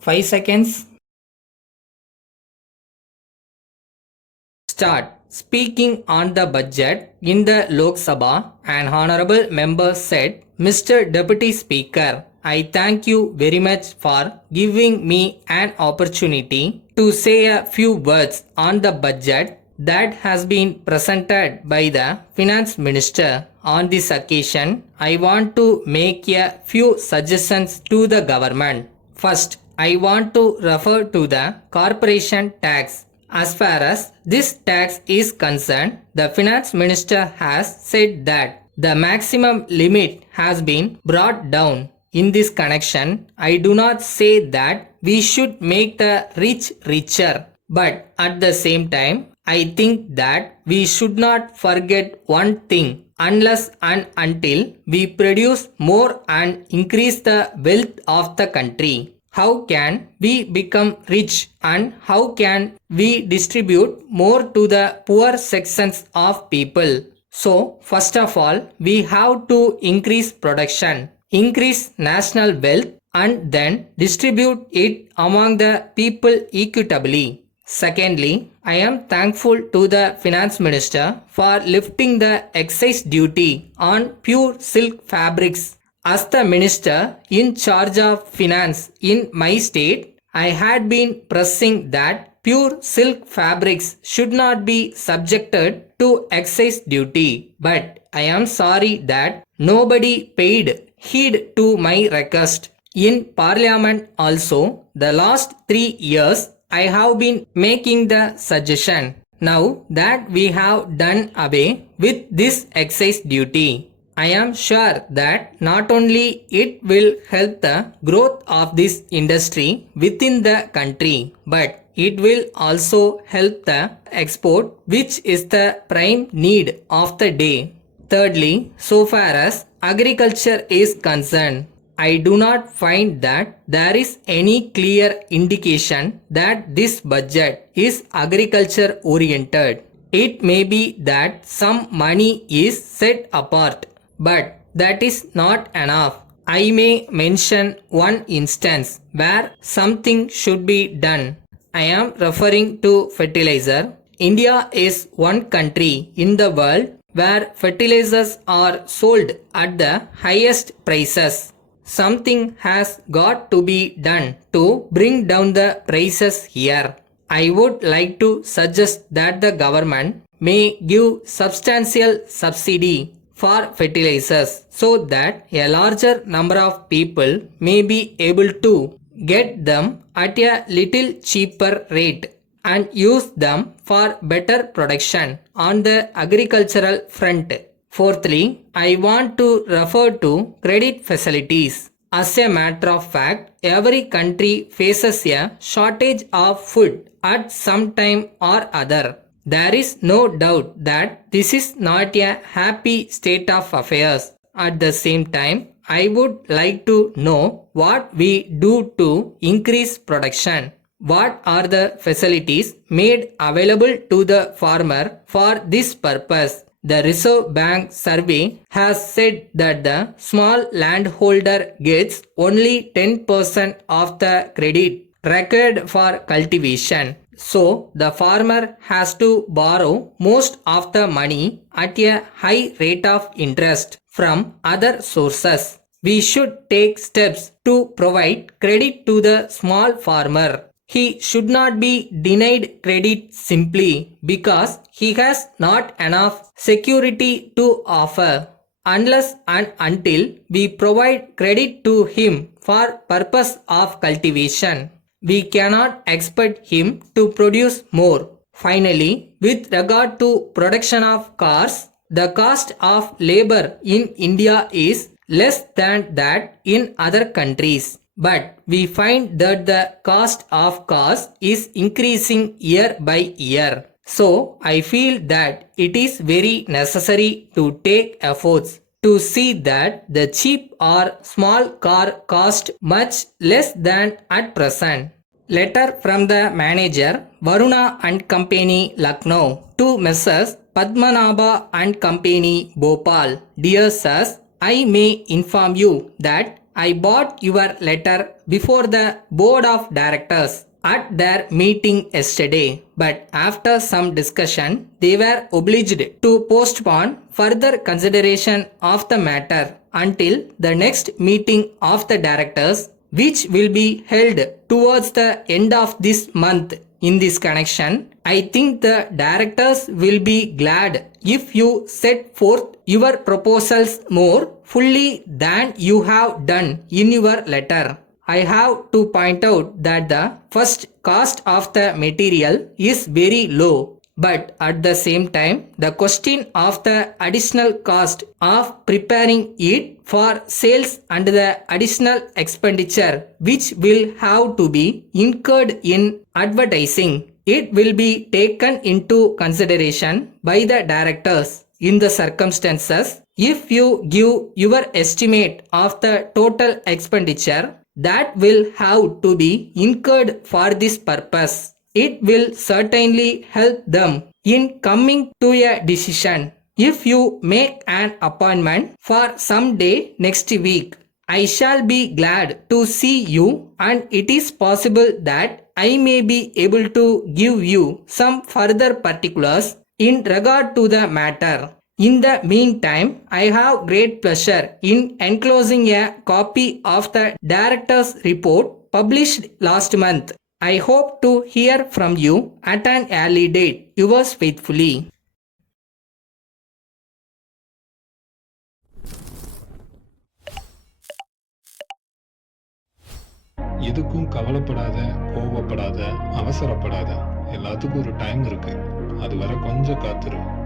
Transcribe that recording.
5 seconds. Start. Speaking on the budget in the Lok Sabha, an honorable member said, Mr. Deputy Speaker, I thank you very much for giving me an opportunity to say a few words on the budget that has been presented by the Finance Minister. On this occasion, I want to make a few suggestions to the government. First, I want to refer to the corporation tax. As far as this tax is concerned, the Finance Minister has said that the maximum limit has been brought down. In this connection, I do not say that we should make the rich richer, but at the same time, I think that we should not forget one thing. Unless and until we produce more and increase the wealth of the country, how can we become rich and how can we distribute more to the poor sections of people? So, first of all, we have to increase production, increase national wealth, and then distribute it among the people equitably. Secondly, I am thankful to the Finance Minister for lifting the excise duty on pure silk fabrics. As the Minister in charge of finance in my state, I had been pressing that pure silk fabrics should not be subjected to excise duty. But I am sorry that nobody paid heed to my request. In Parliament also, the last 3 years, I have been making the suggestion. Now that we have done away with this excise duty, I am sure that not only it will help the growth of this industry within the country, but it will also help the export, which is the prime need of the day. Thirdly, so far as agriculture is concerned, I do not find that there is any clear indication that this budget is agriculture oriented. It may be that some money is set apart, but that is not enough. I may mention one instance where something should be done. I am referring to fertilizer. India is one country in the world where fertilizers are sold at the highest prices. Something has got to be done to bring down the prices here. I would like to suggest that the government may give substantial subsidy for fertilizers so that a larger number of people may be able to get them at a little cheaper rate and use them for better production on the agricultural front. Fourthly, I want to refer to credit facilities. As a matter of fact, every country faces a shortage of food at some time or other. There is no doubt that this is not a happy state of affairs. At the same time, I would like to know what we do to increase production. What are the facilities made available to the farmer for this purpose? The Reserve Bank survey has said that the small landholder gets only 10% of the credit required for cultivation. So, the farmer has to borrow most of the money at a high rate of interest from other sources. We should take steps to provide credit to the small farmer. He should not be denied credit simply because he has not enough security to offer. Unless and until we provide credit to him for purpose of cultivation, we cannot expect him to produce more. Finally, with regard to production of cars, the cost of labor in India is less than that in other countries. But we find that the cost of cars is increasing year by year. So, I feel that it is very necessary to take efforts to see that the cheap or small car cost much less than at present. Letter from the manager Varuna and Company Lucknow to Messrs. Padmanabha and Company Bhopal. Dear sirs, I may inform you that I bought your letter before the board of directors at their meeting yesterday, but after some discussion, they were obliged to postpone further consideration of the matter until the next meeting of the directors, which will be held towards the end of this month. In this connection, I think the directors will be glad if you set forth your proposals more fully than you have done in your letter. I have to point out that the first cost of the material is very low, but at the same time, the question of the additional cost of preparing it for sales and the additional expenditure which will have to be incurred in advertising, it will be taken into consideration by the directors. In the circumstances, if you give your estimate of the total expenditure that will have to be incurred for this purpose, it will certainly help them in coming to a decision. If you make an appointment for some day next week, I shall be glad to see you, and it is possible that I may be able to give you some further particulars in regard to the matter. In the meantime, I have great pleasure in enclosing a copy of the director's report published last month. I hope to hear from you at an early date. Yours faithfully. எதுக்கும் கவலைப்படாத, கோவப்படாத, அவசரப்படாத. எல்லாத்துக்கும் ஒரு time இருக்கு. அது வரை கொஞ்சம் காத்திரு.